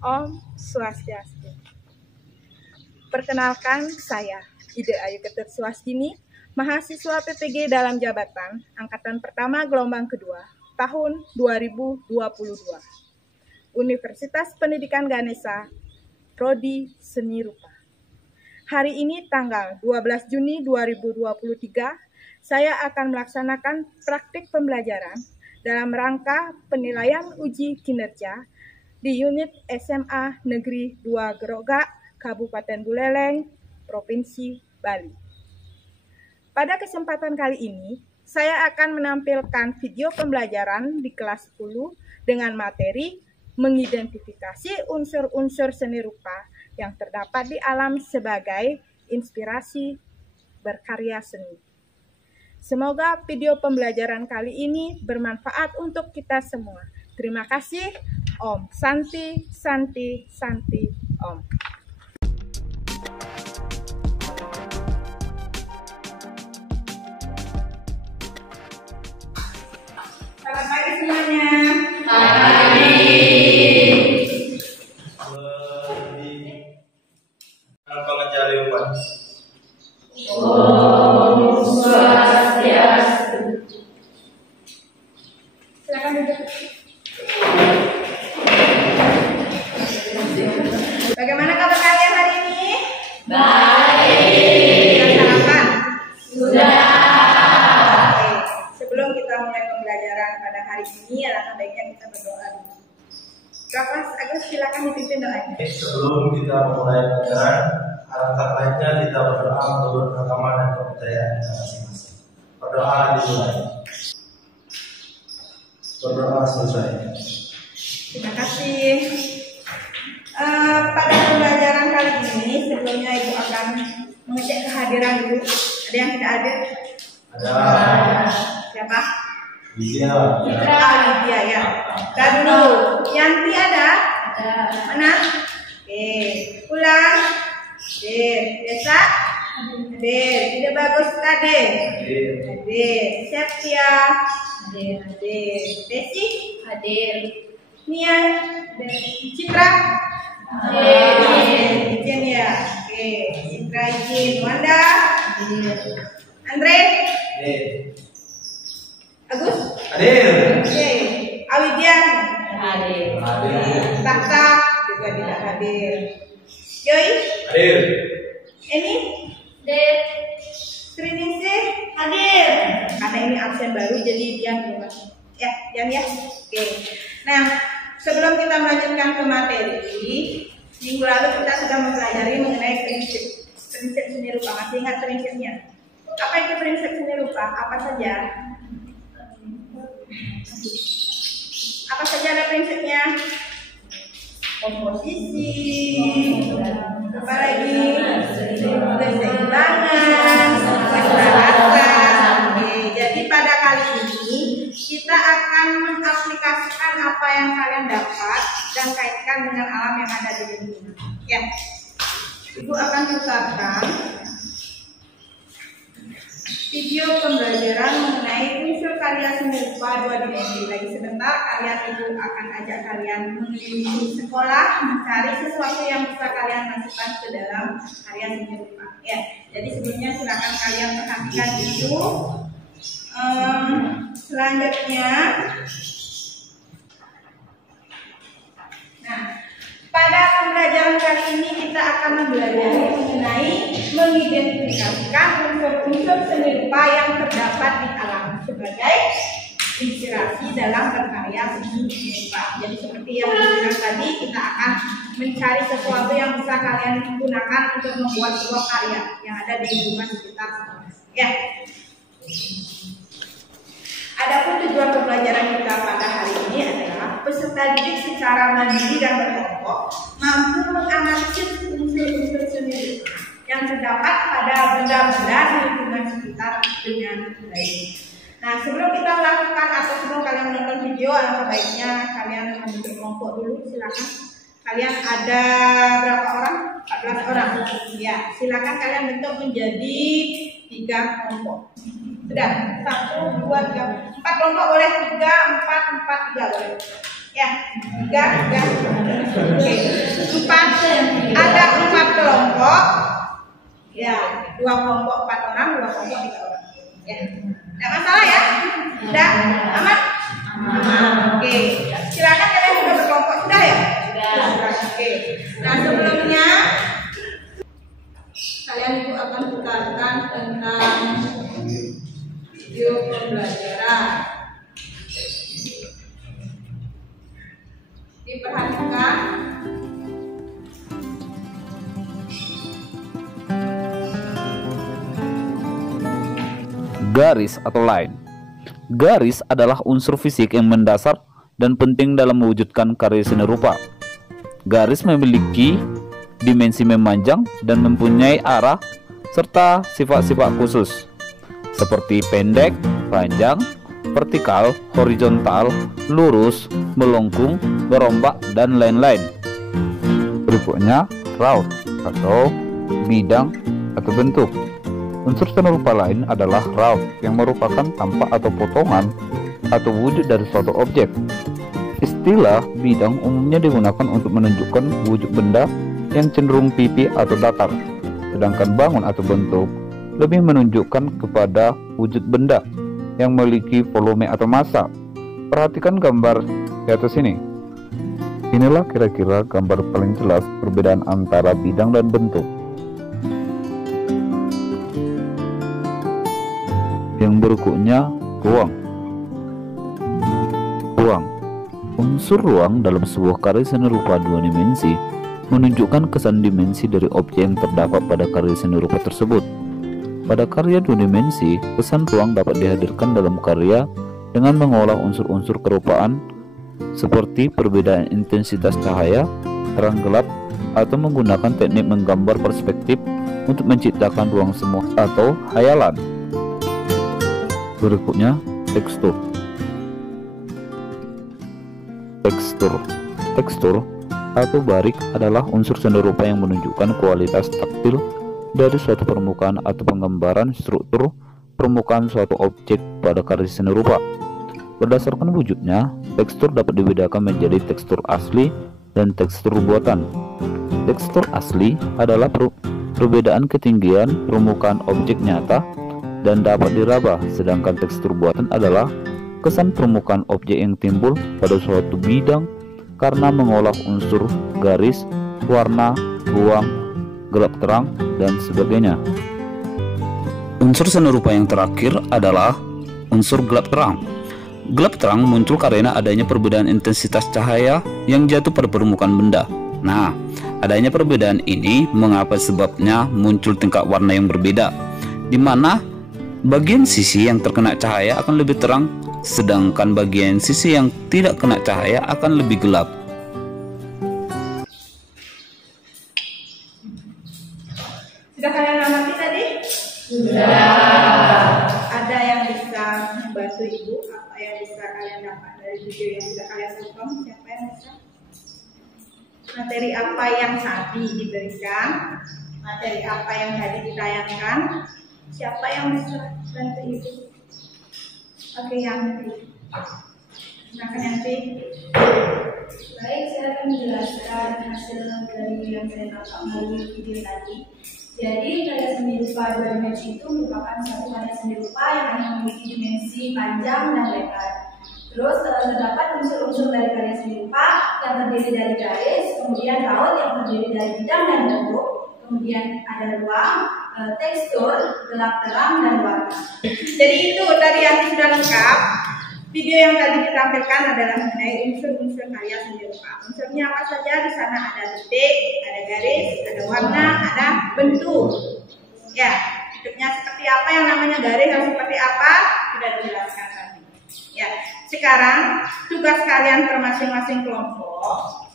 Om Swastiastu. Perkenalkan, saya Ide Ayu Keturswastini, mahasiswa PPG dalam jabatan Angkatan Pertama Gelombang Kedua, tahun 2022. Universitas Pendidikan Ganesha, Prodi Seni Rupa. Hari ini tanggal 12 Juni 2023, saya akan melaksanakan praktik pembelajaran dalam rangka penilaian uji kinerja di unit SMA Negeri 2 Gerogak, Kabupaten Buleleng, Provinsi Bali. Pada kesempatan kali ini, saya akan menampilkan video pembelajaran di kelas 10 dengan materi mengidentifikasi unsur-unsur seni rupa yang terdapat di alam sebagai inspirasi berkarya seni. Semoga video pembelajaran kali ini bermanfaat untuk kita semua. Terima kasih. Om Santi, Santi, Santi, Om. Selamat pagi semuanya. Pagi. Pengajarian. Om Swastiastu. Silakan duduk. Bagaimana kabar kalian hari ini? Baik. Sudah sarapan? Sudah. Oke. Sebelum kita mulai pembelajaran pada hari ini, alangkah baiknya kita berdoa dulu. Bapak Agus, silakan dipimpin doanya. Sebelum kita mulai pelajaran, alangkah baiknya kita berdoa menurut agama dan kepercayaan kita masing-masing. Berdoa dimulai. Berdoa selesai. Terima kasih. Pada pembelajaran kali ini, sebelumnya Ibu akan mengecek kehadiran dulu. Ada yang tidak hadir? Ada. Siapa? Lydia. Lydia ya. Kita dulu. Yanti ada? Ada. Mana? Oke. Ulang. Hadir. Desa? Hadir. Ide Bagus hadir. Hadir. Septia? Hadir. Hadir. Desi? Hadir. Nia? Citra? Hadir. Izin ya. Oke. Citra izin. Wanda? Hadir. Andre? Hadir. Agus? Hadir. Oke. Awidian? Hadir. Tahta juga tidak hadir. Joy? Hadir. Eni? Hadir. Triningsih? Hadir. Karena ini absen baru jadi Dian belum masuk. Ya, Dian ya. Oke. Nah, sebelum kita melanjutkan ke materi, minggu lalu kita sudah mempelajari mengenai prinsip seni rupa. Masih ingat prinsipnya? Apa itu prinsip seni rupa? Apa saja? Apa saja ada prinsipnya? Komposisi, apalagi keseimbangan, keselarasan. Oke, jadi pada kali ini kita akan mengaplikasikan apa yang kalian dapat dan kaitkan dengan alam yang ada di lingkungan. Ya, Ibu akan putarkan video pembelajaran mengenai unsur karya seni rupa 2 dimensi. Lagi sebentar Ibu akan ajak kalian mengelilingi sekolah mencari sesuatu yang bisa kalian masukkan ke dalam karya seni rupa. Ya, jadi sebelumnya silakan kalian perhatikan itu. Selanjutnya, nah, pada pembelajaran kali ini kita akan mempelajari mengenai mengidentifikasikan unsur-unsur seni rupa yang terdapat di alam sebagai inspirasi dalam berkarya seni rupa. Jadi seperti yang dibilang tadi, kita akan mencari sesuatu yang bisa kalian gunakan untuk membuat sebuah karya yang ada di lingkungan sekitar. Ya. Adapun tujuan pembelajaran kita pada hari ini adalah peserta didik secara mandiri dan berkelompok mampu menganalisis unsur-unsur seni rupa yang terdapat pada benda-benda di lingkungan sekitar dengan baik. Nah, sebelum kita melakukan atau sebelum kalian menonton video, alangkah baiknya kalian membentuk kelompok dulu. Silakan. Kalian ada berapa orang? 14 orang. Ya, silakan kalian bentuk menjadi 3 kelompok. Sudah, 1, 2, 3, 4 kelompok boleh, 3, 4, 4, 3 boleh. Ya, tiga. Oke. Ada 4 kelompok. Ya, 2 kelompok 4 orang, 2 kelompok 3 orang. Ya, tidak masalah ya? Sudah aman? Oke. Silakan kalian sudah berkelompok sudah ya? Sudah. Oke. Nah, sebelumnya kalian itu akan putarkan tentang video pembelajaran. Diperhatikan. Garis atau line. Garis adalah unsur fisik yang mendasar dan penting dalam mewujudkan karya seni rupa. Garis memiliki dimensi memanjang dan mempunyai arah serta sifat-sifat khusus seperti pendek, panjang, vertikal, horizontal, lurus, melengkung, berombak, dan lain-lain. Berikutnya, raut atau bidang atau bentuk. Unsur seni rupa lain adalah raut yang merupakan tampak atau potongan atau wujud dari suatu objek. Istilah bidang umumnya digunakan untuk menunjukkan wujud benda yang cenderung pipi atau datar, sedangkan bangun atau bentuk lebih menunjukkan kepada wujud benda yang memiliki volume atau massa. Perhatikan gambar di atas ini. Inilah kira-kira gambar paling jelas perbedaan antara bidang dan bentuk. Yang berikutnya, ruang. Ruang. Unsur ruang dalam sebuah karya seni rupa 2 dimensi menunjukkan kesan dimensi dari objek yang terdapat pada karya seni rupa tersebut. Pada karya 2 dimensi, kesan ruang dapat dihadirkan dalam karya dengan mengolah unsur-unsur kerupaan seperti perbedaan intensitas cahaya, terang gelap, atau menggunakan teknik menggambar perspektif untuk menciptakan ruang semu atau hayalan. Berikutnya, tekstur. Tekstur atau barik adalah unsur seni rupa yang menunjukkan kualitas taktil dari suatu permukaan atau penggambaran struktur permukaan suatu objek pada karya seni rupa. Berdasarkan wujudnya, tekstur dapat dibedakan menjadi tekstur asli dan tekstur buatan. Tekstur asli adalah perbedaan ketinggian permukaan objek nyata dan dapat diraba, sedangkan tekstur buatan adalah kesan permukaan objek yang timbul pada suatu bidang karena mengolah unsur garis, warna, ruang, gelap terang, dan sebagainya. Unsur seni rupa yang terakhir adalah unsur gelap terang. Gelap terang muncul karena adanya perbedaan intensitas cahaya yang jatuh pada permukaan benda. Nah, adanya perbedaan ini mengapa sebabnya muncul tingkat warna yang berbeda, di mana bagian sisi yang terkena cahaya akan lebih terang, sedangkan bagian sisi yang tidak kena cahaya akan lebih gelap. Sudah kalian amati tadi? Sudah. Ada yang bisa membantu ibu? Apa yang bisa kalian dapat dari video yang sudah kalian tonton? Siapa yang bisa? Materi apa yang tadi diberikan? Materi apa yang tadi ditayangkan? Siapa yang bisa bantu ibu? Oke, Yanti. Silakan Yanti. Baik, saya akan menjelaskan hasil dari yang saya tangkap melalui video tadi. Jadi, karya seni rupa 2 dimensi itu merupakan suatu karya seni rupa yang hanya memiliki dimensi panjang dan lebar. Terus terdapat unsur-unsur dari karya seni rupa yang terdiri dari garis, kemudian raut yang terdiri dari bidang dan bentuk, kemudian ada ruang, tekstur, gelap terang, dan warna. Jadi itu tadi yang sudah lengkap. Video yang tadi ditampilkan adalah mengenai unsur-unsur karya seni rupa. Unsurnya apa saja? Di sana ada titik, ada garis, ada warna, ada bentuk. Ya, bentuknya seperti apa, yang namanya garis yang seperti apa sudah dijelaskan tadi. Ya, sekarang tugas kalian per masing-masing kelompok.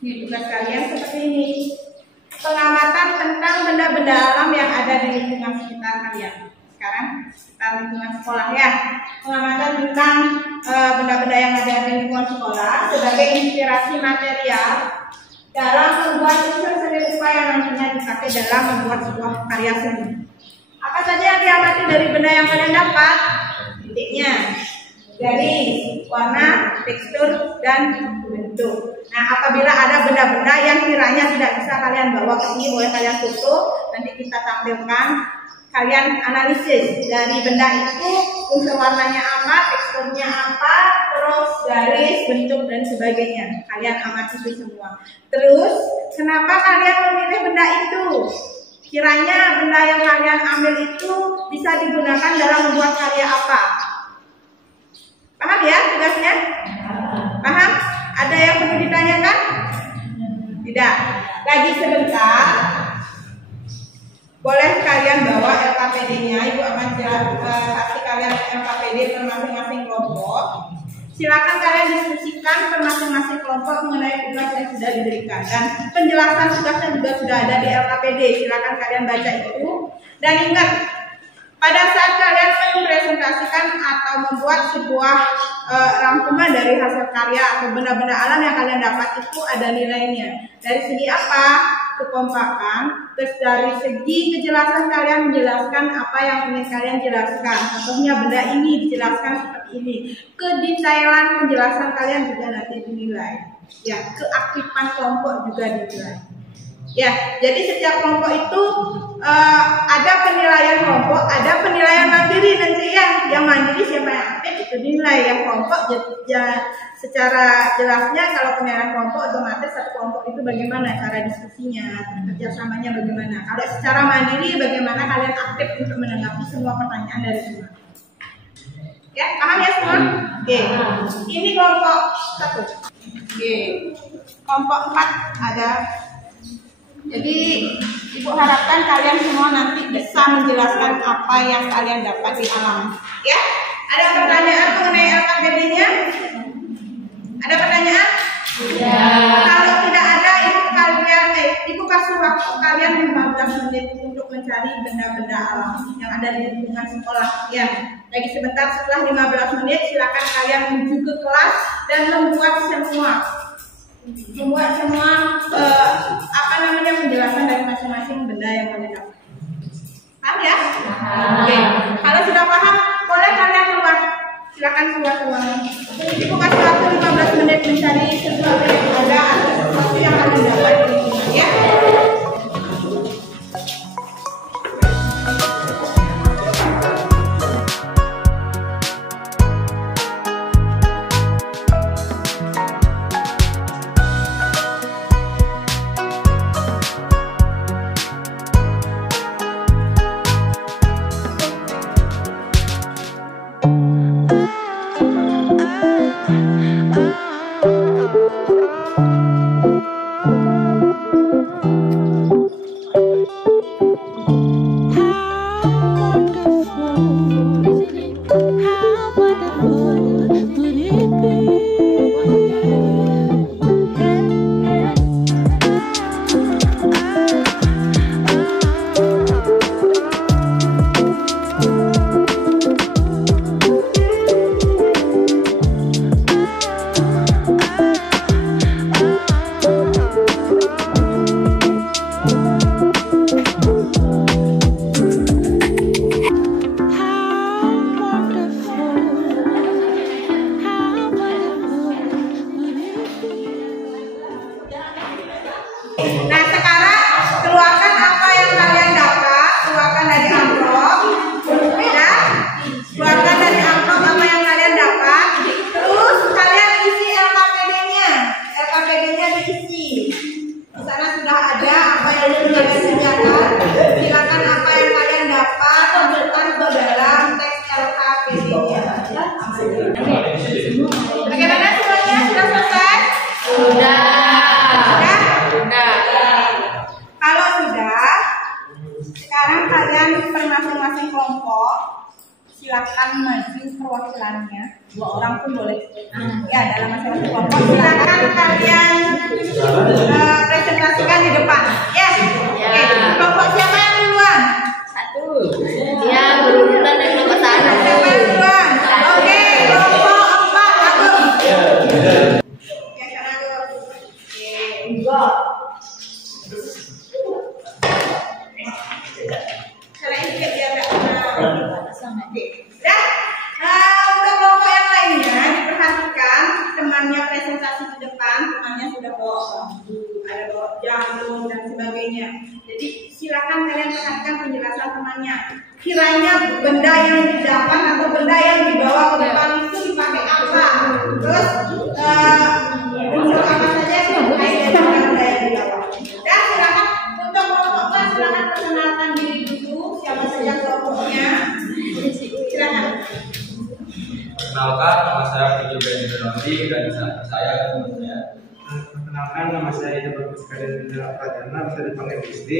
Ini tugas kalian seperti ini. Pengamatan tentang benda-benda alam yang ada di lingkungan sekitar kalian. Sekarang sekitar lingkungan sekolah ya. Pengamatan tentang benda-benda yang ada di lingkungan sekolah sebagai inspirasi material dalam membuat unsur seni rupa yang nantinya dipakai dalam membuat sebuah karya seni. Apa saja yang diamati dari benda yang kalian dapat? Titiknya. garis, warna, tekstur, dan bentuk. Nah, apabila ada benda-benda yang kiranya tidak bisa kalian bawa ke sini, boleh kalian foto. Nanti kita tampilkan. Kalian analisis dari benda itu, unsur warnanya apa, teksturnya apa, terus garis, bentuk, dan sebagainya. Kalian amati itu semua. Terus, kenapa kalian memilih benda itu? Kiranya benda yang kalian ambil itu bisa digunakan dalam membuat karya apa? Paham ya tugasnya? Paham? Ada yang perlu ditanyakan? Tidak. Lagi sebentar. Boleh kalian bawa LKPD-nya. Ibu akan kasih kalian LKPD per masing-masing kelompok. Silakan kalian diskusikan per masing-masing kelompok mengenai tugas yang sudah diberikan, dan penjelasan tugasnya juga sudah ada di LKPD. Silakan kalian baca itu. Dan ingat, pada saat kalian mempresentasikan atau membuat sebuah rangkuman dari hasil karya atau benda-benda alam yang kalian dapat, itu ada nilainya. Dari segi apa? Kekompakan. Terus dari segi kejelasan, kalian menjelaskan apa yang ingin kalian jelaskan. Contohnya benda ini dijelaskan seperti ini. Kedetailan penjelasan kalian juga nanti dinilai. Ya, keaktifan kelompok juga dinilai. Ya, jadi setiap kelompok itu ada penilaian kelompok, ada penilaian mandiri nanti ya. Yang mandiri siapa yang aktif itu dinilai, yang kelompok ya secara jelasnya kalau penilaian kelompok otomatis satu kelompok itu bagaimana cara diskusinya, kerjasamanya bagaimana. Kalau secara mandiri bagaimana kalian aktif untuk menanggapi semua pertanyaan dari semua. Ya, paham ya semua? Oke. Ini kelompok 1. Oke. Kelompok 4 ada. Jadi ibu harapkan kalian semua nanti bisa menjelaskan apa yang kalian dapat di alam. Ya, ada pertanyaan mengenai LKPD-nya? Ada pertanyaan? Ya. Kalau tidak ada, ibu kasih waktu kalian 15 menit untuk mencari benda-benda alam yang ada di lingkungan sekolah. Ya, lagi sebentar setelah 15 menit silakan kalian menuju ke kelas dan membuat semua penjelasan dari masing-masing benda yang kalian dapat. Paham ya? Oke. Kalau sudah paham, boleh kalian keluar. Silakan keluar ruangan. Ibu kasih waktu 15 menit mencari sesuatu yang ada atau sesuatu yang kalian dapat di lingkungan ya. Nah, sekarang keluarkan apa yang kalian dapat, keluarkan dari amplop. Ya, keluarkan dari amplop apa yang kalian dapat. Terus kalian isi LKPD-nya. LKPD-nya diisi. Di sana sudah ada apa yang sudah disediakan. Silakan apa yang kalian dapat masukkan ke dalam teks LKPD-nya. Bagaimana semuanya? Sudah selesai? Sudah. Kalau sudah, sekarang kalian per masing-masing kelompok silakan maju perwakilannya. 2 orang pun boleh. Ya, dalam masing-masing kelompok silakan kalian presentasikan di depan. Ya. Oke. Kelompok siapa yang duluan? 1. Ya, berurutan dari kelompok 1. Siapa yang duluan? Oke, kelompok 4 aku. Ya, sana dulu. Oke, enggak. Karena ini biar nggak kena. Dah, untuk kelompok yang lain ada bawa bambu, ada bawa jarum dan sebagainya. Jadi silakan kalian perhatikan penjelasan temannya. Kiranya benda yang di depan atau benda yang dibawa ke depan itu dipakai apa? Terus unsur apa saja yang terkait dengan benda yang dibawa. Dan silakan untuk kelompoknya silakan perkenalkan diri dulu, siapa saja kelompoknya. Silakan. Perkenalkan, nama saya Puji Benjolati dan saya kemudian. Perkenalkan, nama saya Ida Bagus Kadir Pradana, bisa dipanggil Gusti.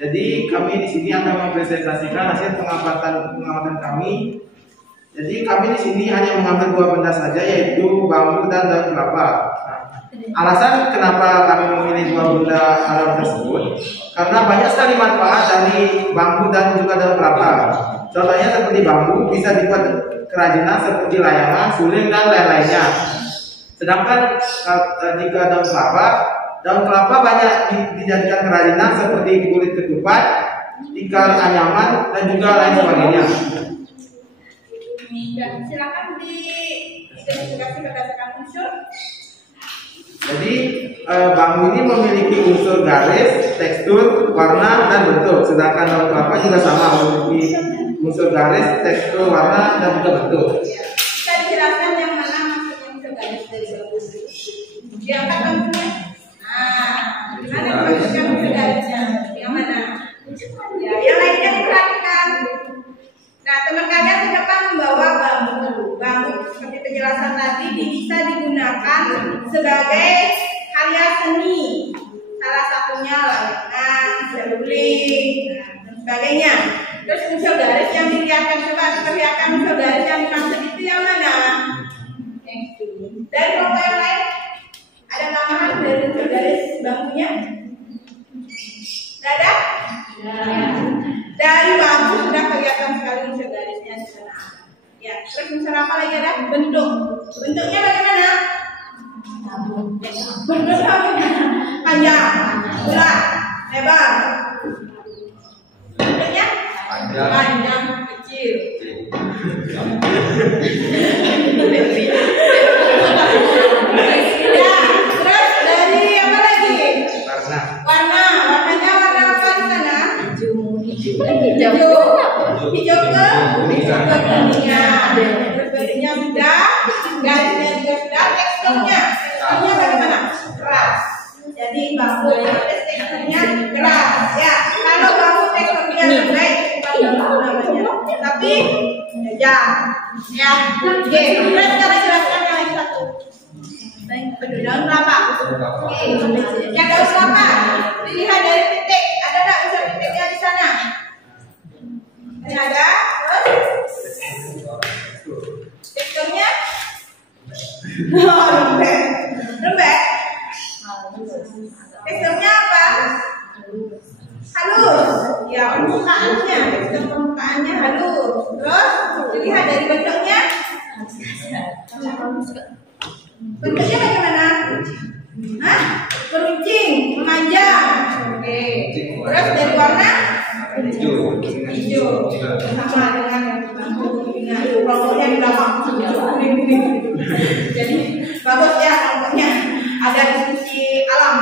Jadi kami di sini akan mempresentasikan hasil pengamatan kami. Jadi kami di sini hanya mengambil dua benda saja, yaitu bambu dan daun kelapa. Alasan kenapa kami memilih dua benda alam tersebut, karena banyak sekali manfaat dari bambu dan juga daun kelapa. Contohnya seperti bambu bisa dibuat kerajinan seperti layangan, suling dan lain-lainnya. Sedangkan jika daun kelapa banyak dijadikan kerajinan seperti kulit ketupat, tikar anyaman dan juga lain sebagainya. Dan silakan diidentifikasi berdasarkan unsur. Jadi bambu ini memiliki unsur garis, tekstur, warna dan bentuk. Sedangkan daun kelapa juga sama, memiliki unsur garis, tekstur, warna dan juga bentuk. Kita dijelaskan yang mana maksudnya unsur garis dari bambu. Diangkat bambunya. Gimana maksudnya unsur garisnya? Yang mana? Ya, yang lainnya diperhatikan. Nah, teman kalian ke depan membawa bambu. Bambu seperti penjelasan tadi bisa digunakan sebagai karya seni. Salah satunya layangan, seruling, dan sebagainya. Terus unsur garis yang dilihatkan, coba diperlihatkan unsur garis yang dimaksud itu yang mana? Dari kelompok yang lain ada tambahan dari unsur garis bambunya? Tidak ada? Dari bambu sudah kelihatan sekali unsur garisnya di sana. Ya, terus unsur apa lagi ada? Bentuk. Bentuknya bagaimana? Bentuknya bagaimana? Panjang, bulat, lebar. Bentuknya? Panjang, kecil. Ya, terus dari apa lagi? Warna. Warnanya warna apa di sana? Hijau ke kuningan. Terus bajunya sudah, garisnya juga sudah, teksturnya bagaimana? Keras. Jadi bambu teksturnya keras. Ya, kalau bambu teksturnya lembek bukan bambu namanya. Tapi ya. Oke, terus kita jelaskan yang lagi satu. Daun kelapa. Oke, yang daun kelapa dilihat dari titik. Ada nggak unsur titiknya di sana? Ini ada. Terus teksturnya lembek. Teksturnya apa? Halus. Ya, permukaannya, tekstur permukaannya halus. Terus dilihat dari bentuknya. Bentuknya bagaimana? Beruncing, memanjang. Oke. Terus dari warna? Hijau. Sama dengan bambu kuningan. Kelompoknya di belakang kuning-kuning. Jadi bagus ya kelompoknya. Ada diskusi alam.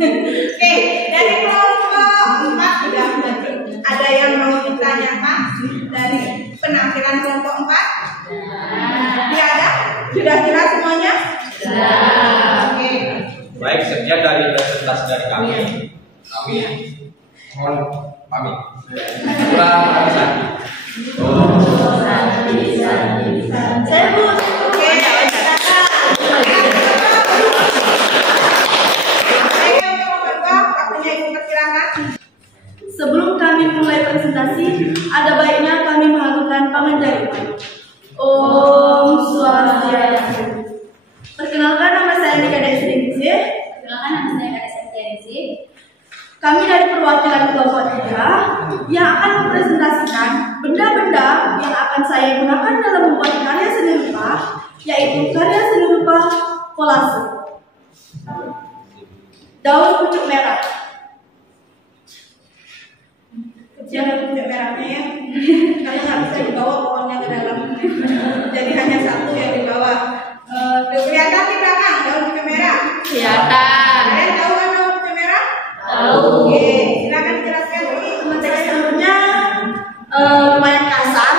Oke, dari kelompok 4 sudah tadi. Ada yang mau ditanyakan dari penampilan kelompok 4? Tidak ada? Sudah jelas semuanya? Oke. Baik, sekian dari presentasi dari kami. Mohon pamit. Kurang sandi. Saya Bu. Oke. Sebelum kami mulai presentasi, ada baiknya kami melakukan pengajaran. Om Swastiastu. Perkenalkan, nama saya Nika Destinisi. Kami dari perwakilan kelompok 3 yang akan mempresentasikan benda-benda yang akan saya gunakan dalam membuat karya seni rupa, yaitu karya seni rupa kolase. Daun pucuk merah. Jangan pucuk merahnya ya, karena nggak bisa dibawa pohonnya ke dalam. Jadi hanya satu yang dibawa. Kelihatan di belakang daun pucuk merah. Kelihatan. Kalian tahu warna putih merah? Tahu. Oke, silakan dijelaskan. Teksturnya lumayan kasar.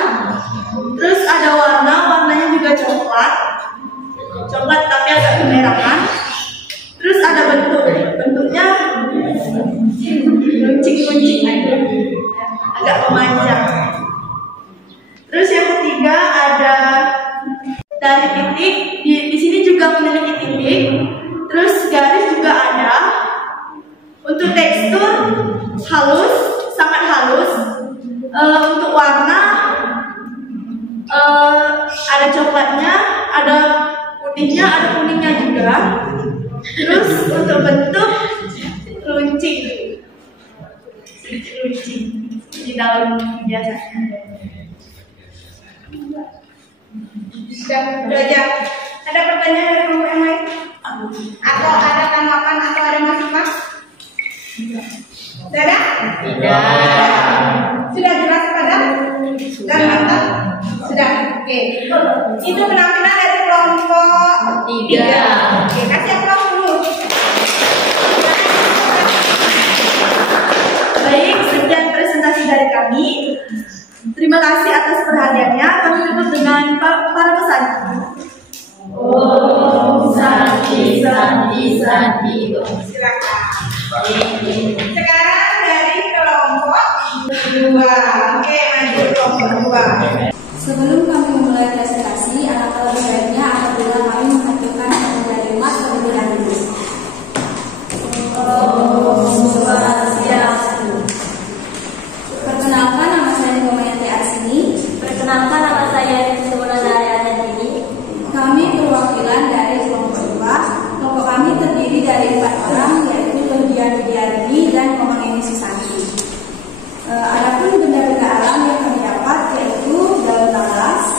Terus ada warnanya juga coklat tapi agak kemerahan. Terus ada bentuknya runcing-runcing, agak memanjang. Terus yang ketiga ada dari titik, di sini juga memiliki titik. Terus garis juga ada. Untuk tekstur halus, sangat halus. Untuk warna ada coklatnya, ada putihnya, ada kuningnya juga. Terus untuk bentuk runcing, sedikit runcing di daun biasanya. Sudah belajar. Ada pertanyaan dari kelompok yang lain? Atau ada tanggapan atau ada masukan? Sudah ada? Tidak. Sudah jelas pada? Dan mata? Sudah. Oke. Itu penampilan dari kelompok 3. Oke, kasih aplaus dulu. Baik, sekian presentasi dari kami. Terima kasih atas perhatiannya. Kami tutup dengan para pesan. Om Santi Santi Santi. Silakan. Sekarang dari kelompok 2. Oke, maju kelompok 2. Sebelum kami memulai presentasi, alangkah lebih baiknya apabila kami mengajukan medali emas terlebih dahulu. Perkenalkan, nama saya Nikomayanti Arsini. Perkenalkan, nama saya Nikomayanti. Kami perwakilan dari kelompok 2. Kelompok kami terdiri dari 4 orang, yaitu Lodian Widiarni dan Komang Susanti. Adapun benda-benda alam yang kami dapat yaitu daun talas,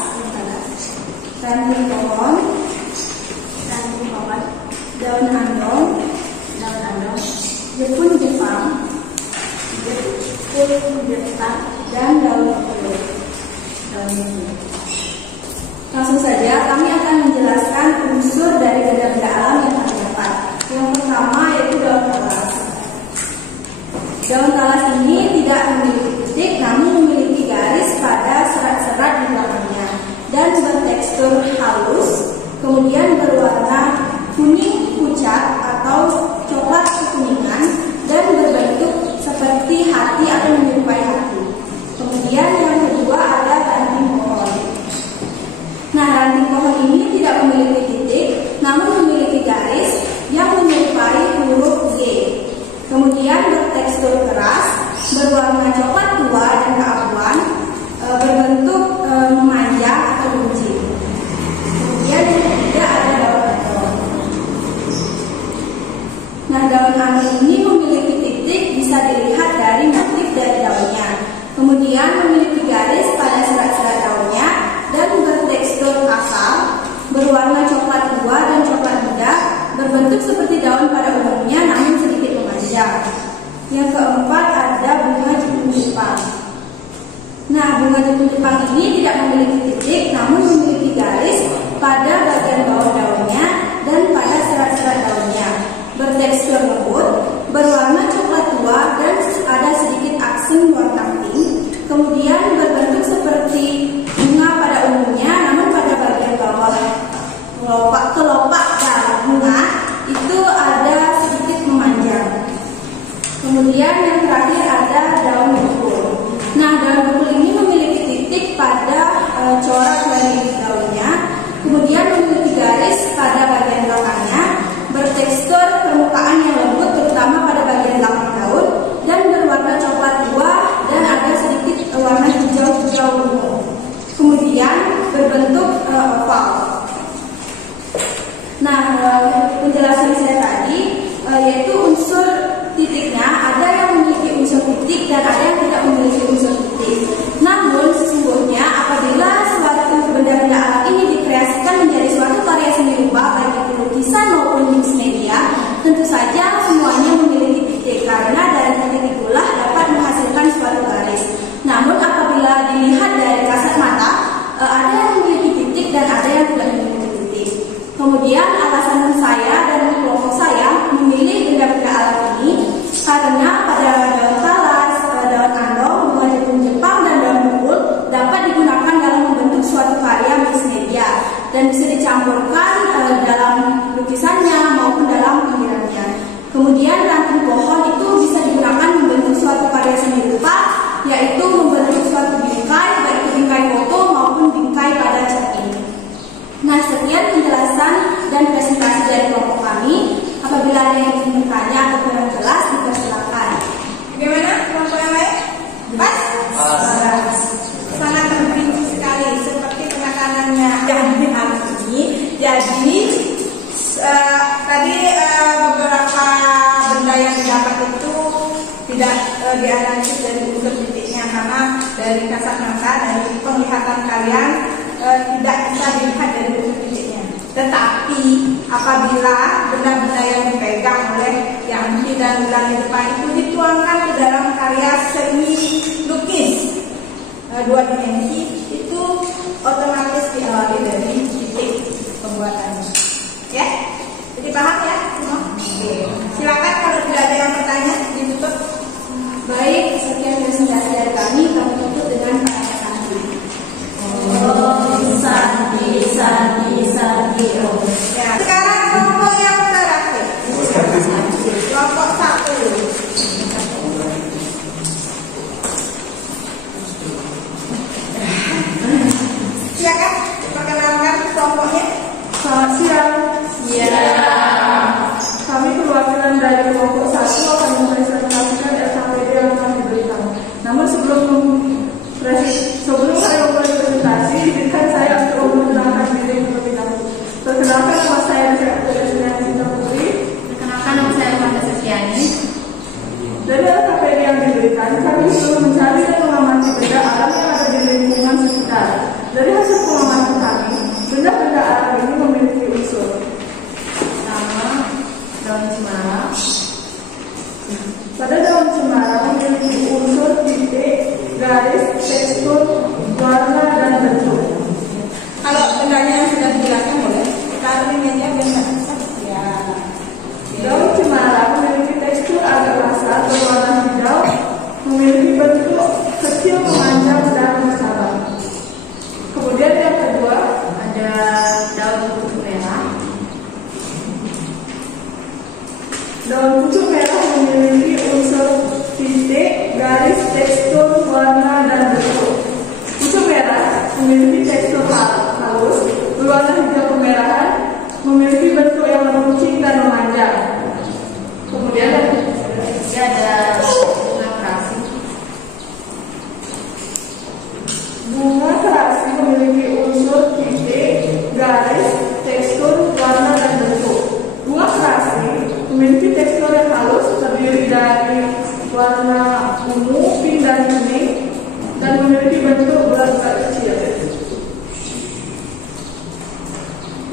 ranting pohon, daun andong, jepun Jepang, dan daun pepaya. Langsung saja kami akan menjelaskan unsur dari benda-benda alam yang kami dapat. Yang pertama yaitu daun talas. Daun talas ini tidak memiliki titik, namun memiliki garis pada serat-serat di belakangnya dan bertekstur halus, kemudian berwarna kuning pucat atau coklat kekuningan dan berbentuk seperti hati atau menyerupai hati. Kemudian yang kedua ada ranting pohon. Nah, ranting pohon ini tidak memiliki titik, namun memiliki garis yang menyerupai huruf G. Kemudian bertekstur keras, berwarna coklat tua dan keabuan, berbentuk memanjang atau runcing. Kemudian yang ketiga ada daun andong. Nah, daun andong ini memiliki titik, bisa dilihat dari motif dari daunnya. Kemudian memiliki garis pada serat-serat daunnya dan bertekstur kasar, berwarna coklat tua dan coklat muda, berbentuk seperti daun pada umumnya namun sedikit memanjang. Yang keempat ada bunga jepun Jepang. Nah, bunga jepun Jepang ini tidak memiliki titik namun memiliki garis pada bagian bawah daunnya dan pada serat-serat daunnya. Bertekstur lembut, berwarna coklat tua dan ada sedikit aksen warna pink. Kemudian berbentuk seperti bunga pada umumnya namun pada bagian bawah kelopak bunga itu ada sedikit memanjang. Kemudian yang terakhir ada daun bekul. Nah, daun bekul ini memiliki titik pada corak dari daunnya. Kemudian memiliki garis pada bagian belakangnya, bertekstur permukaan yang lembut terutama pada bagian belakang daun dan berwarna coklat tua dan ada sedikit warna hijau-hijau ungu. Kemudian berbentuk oval. Nah, penjelasan saya tadi yaitu unsur titiknya ada yang memiliki unsur titik dan ada yang tidak memiliki unsur titik. Namun sesungguhnya apabila suatu benda-benda alam ini dikreasikan menjadi suatu karya seni rupa baik itu lukisan maupun mix media, tentu saja semuanya memiliki titik karena dari titik itulah dapat menghasilkan suatu garis. Namun apabila dilihat dari kasat mata ada yang memiliki titik dan ada yang tidak memiliki titik. Kemudian alasan saya dan kelompok saya Karena pada daun talas, daun andong, bunga jepun Jepang, dan daun bukul dapat digunakan dalam membentuk suatu karya mixed media dan bisa dicampurkan dalam lukisannya maupun dalam pinggirannya. Kemudian ranting pohon itu bisa digunakan membentuk suatu karya seni rupa, yaitu membentuk suatu bingkai, baik itu bingkai foto maupun bingkai pada cat ini. Nah, sekian penjelasan dan presentasi dari kelompok kami. Apabila ada yang ingin bertanya atau kurang jelas, dipersilakan. Bagaimana kelompok yang lain? Pas? Sangat terperinci sekali seperti penekanannya yang di atas ini. Jadi tadi beberapa benda yang didapat itu tidak dianalisis dari unsur titiknya, karena dari kasat mata, dari penglihatan kalian tidak bisa dilihat dari unsur titiknya. Tetapi apabila benda-benda yang dipegang oleh Yangti dan Bulan di depan itu dituangkan ke dalam karya seni lukis 2 dimensi, itu otomatis diawali dari titik pembuatannya. Ya, jadi paham ya semua? Oke. Silakan kalau tidak ada yang bertanya, ditutup. Baik, sekian presentasi dari kami tutup dengan kata sandi. Sandi. Ya, sekarang kelompok yang terakhir. Kelompok 1. Silakan perkenalkan kelompoknya. Selamat siang. Kami perwakilan dari kelompok 1 akan mempresentasikan SKPD yang telah diberikan. Namun sebelum saya memulai presentasi, izinkan saya untuk memperkenalkan diri terlebih dahulu. Perkenalkan, nama saya Desyanti Putri. Perkenalkan, nama saya Wanda Suciani. Dari SKPD yang diberikan, kami disuruh mencari dan mengamati benda alam yang ada di lingkungan sekitar. Dari hasil pengamatan kami, benda-benda alam ini memiliki unsur Daun cemara. Pada daun cemara memiliki unsur titik, garis, tekstur, warna, dan bentuk. Kalau bendanya yang sudah dijelaskan boleh. Kalau ininya benar. Ya. Daun cemara memiliki tekstur agak kasar berwarna hijau, memiliki bentuk kecil memanjang dan bercabang. Kemudian yang kedua Ada daun pucuk merah. daun pucuk merah memiliki unsur titik, garis, tekstur, warna, dan bentuk. Pucuk merah memiliki tekstur halus, berwarna hijau kemerahan, memiliki bentuk yang meruncing dan memanjang. Kemudian Ada bunga kerasi. bunga kerasi memiliki unsur titik, garis, tekstur, warna, dan bentuk. Bunga kerasi memiliki tekstur yang halus, terdiri dari warna ungu, pink, dan kuning, dan memiliki bentuk bulat-bulat kecil.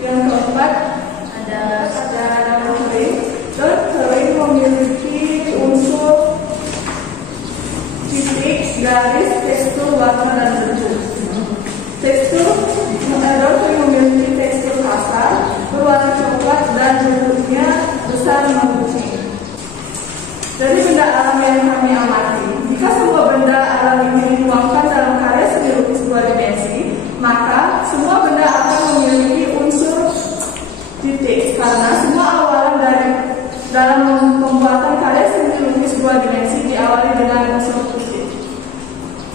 Yang keempat Ada daun kering. Daun kering memiliki unsur titik, garis, tekstur, warna, dan bentuk. Daun kering memiliki tekstur kasar, berwarna coklat, dan bentuknya besar mengucing. Dari benda alam yang kami amati, jika semua benda alam ini dituangkan dalam karya seni lukis 2 dimensi, maka semua benda akan memiliki unsur titik, karena semua awalan dalam pembuatan karya seni lukis 2 dimensi diawali dengan unsur titik.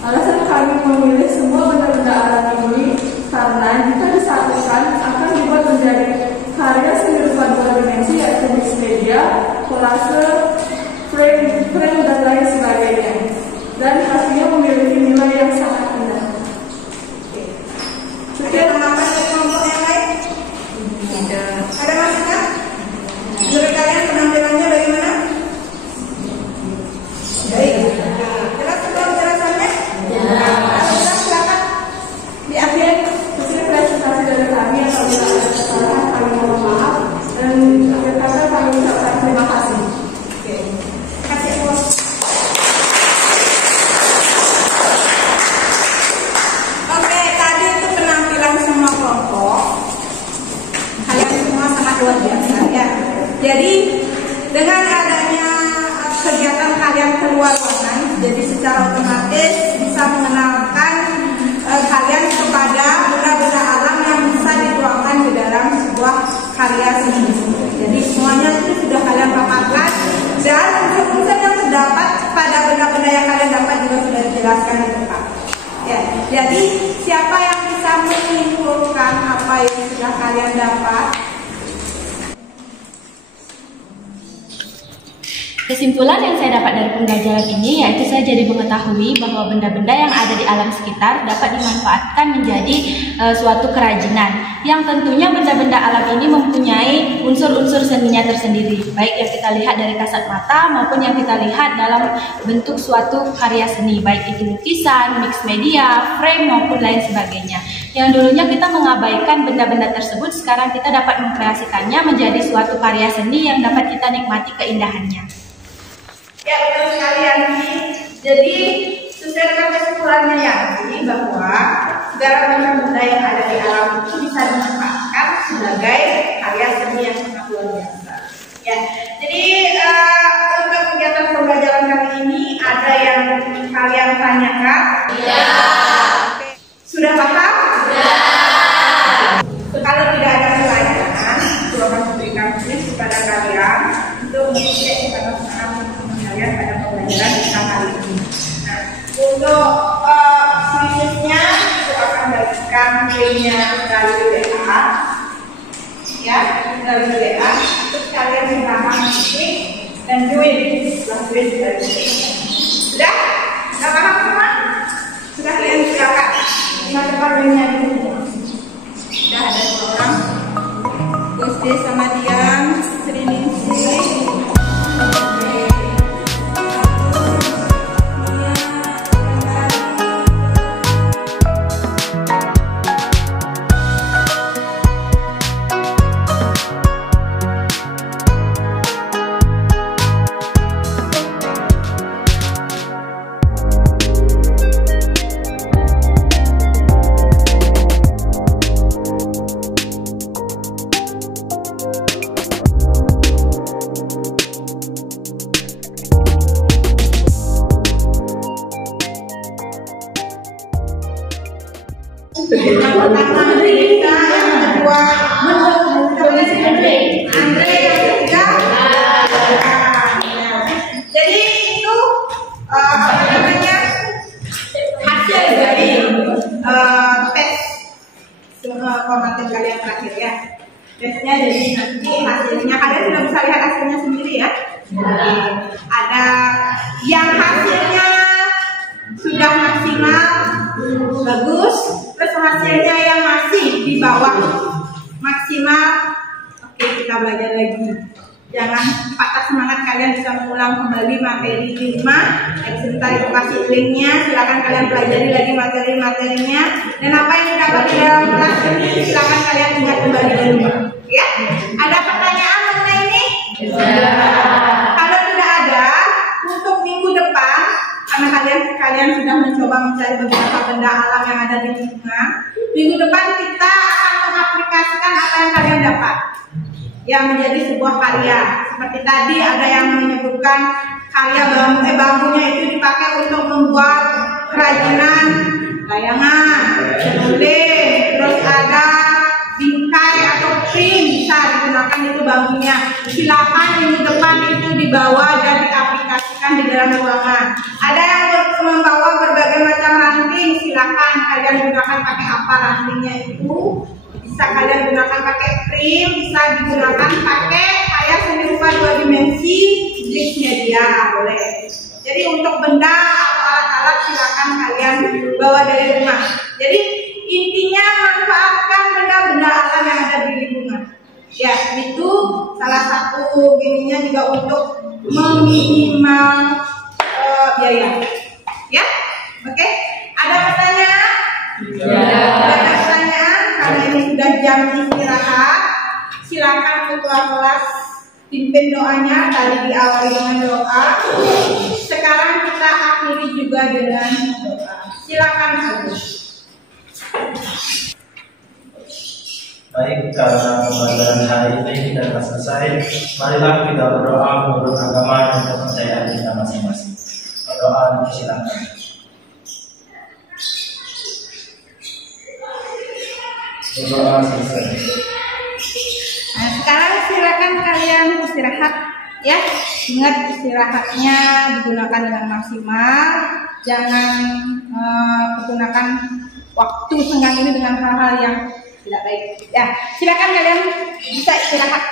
Alasan kami memilih semua benda-benda alam ini karena jika disatukan akan dibuat menjadi karya seni rupa 2 dimensi, yaitu mixed media, kolase, frame, dan lain sebagainya. Dan hasilnya memiliki nilai yang sangat indah. Sekian penampilan dari kelompok yang lain. Ada masukan? Menurut kalian penampilannya bagaimana? Baik. Jelas belum jelasannya? Silakan diambil. Sekian presentasi dari kami. Apabila ada kesalahan kami mohon maaf, dan akhir kata kami ucapkan terima kasih. Oke. Kasih bos. Oke, tadi itu penampilan semua kelompok. Kalian semua sangat luar biasa ya. Jadi dengan adanya kegiatan kalian keluar ruangan, jadi secara otomatis bisa mengenalkan kalian kepada benda-benda alam yang bisa dituangkan di dalam sebuah karya seni. Jadi semuanya itu sudah kalian paparkan, dan unsur-unsur yang terdapat pada benda-benda yang kalian dapat juga sudah dijelaskan di depan. Ya, jadi siapa yang bisa menyimpulkan apa yang sudah kalian dapat? Kesimpulan yang saya dapat dari pembelajaran ini yaitu saya jadi mengetahui bahwa benda-benda yang ada di alam sekitar dapat dimanfaatkan menjadi suatu kerajinan, yang tentunya benda-benda alam ini mempunyai unsur-unsur seninya tersendiri, baik yang kita lihat dari kasat mata maupun yang kita lihat dalam bentuk suatu karya seni, baik itu lukisan, mix media, frame maupun lain sebagainya. Yang dulunya kita mengabaikan benda-benda tersebut, sekarang kita dapat mengkreasikannya menjadi suatu karya seni yang dapat kita nikmati keindahannya. Ya, betul sekali Yanti. Jadi sesuai dengan kesimpulannya Yanti bahwa segala macam benda yang ada di alam itu bisa dimanfaatkan sebagai karya seni yang sangat luar biasa. Ya, jadi untuk kegiatan pembelajaran kali ini ada yang kalian tanyakan? Ya. Sudah paham? Sudah. Kalau tidak ada pertanyaan, aku akan memberikan kuis kepada kalian untuk mengecek kepada kalian pada pembelajaran kita kali ini. Nah, untuk kuisnya itu akan bagikan kuisnya melalui WA, ya, melalui WA. Terus kalian silahkan klik dan join setelah kuis dari sudah? Sudah paham semua? Sudah kalian silakan. Masa kuisnya dulu. Sudah ada 2 orang. Gusti sama Dian, Sriningsih. Yang pertama Rita, yang kedua Andre, yang ketiga. Jadi itu apa namanya hasil dari tes formatif kalian terakhir ya. Tesnya jadi nanti hasilnya kalian sudah bisa lihat hasilnya sendiri ya. Ada yang hasilnya sudah maksimal bagus, terus hasilnya yang masih di bawah maksimal. Oke, kita belajar lagi. Jangan patah semangat, kalian bisa mengulang kembali materi 5. Sebentar itu kasih linknya, silakan kalian pelajari lagi materi-materinya. Dan apa yang didapat di dalam kelas ini silakan kalian ingat kembali di rumah. Ya, ada pertanyaan mengenai ini? Kalau tidak ada, untuk minggu depan, karena kalian sudah mencoba mencari beberapa benda alam yang ada di lingkungan, minggu depan kita akan mengaplikasikan apa yang kalian dapat yang menjadi sebuah karya. Seperti tadi ada yang menyebutkan karya bambunya itu dipakai untuk membuat kerajinan layangan, seruling, terus ada bingkai atau pring bisa digunakan itu bambunya. Silakan minggu depan itu dibawa dan diaplikasikan di dalam ruangan. Ada yang membawa berbagai macam ranting, silakan kalian gunakan pakai apa rantingnya itu. Bisa kalian gunakan pakai prim, bisa digunakan pakai karya seni rupa 2 dimensi, mix media, boleh. Jadi untuk benda atau alat-alat silakan kalian bawa dari rumah. Jadi intinya manfaatkan benda-benda alam yang ada di lingkungan. Ya, itu salah satu ininya juga untuk meminimal biaya. Ya, oke. Ada pertanyaan? Ada pertanyaan? Karena ini sudah jam istirahat, silakan ketua kelas pimpin doanya. Tadi diawali dengan doa. Sekarang kita akhiri juga dengan doa. Silakan Agus. Baik, karena pembelajaran hari ini kita telah selesai, marilah kita berdoa menurut agama dan kepercayaan kita masing-masing. Doa dipersilakan. Doa selesai. Nah, sekarang silakan kalian istirahat ya. Ingat istirahatnya digunakan dengan maksimal. Jangan menggunakan waktu senggang ini dengan hal-hal yang tidak baik. Ya, silakan kalian bisa istirahat.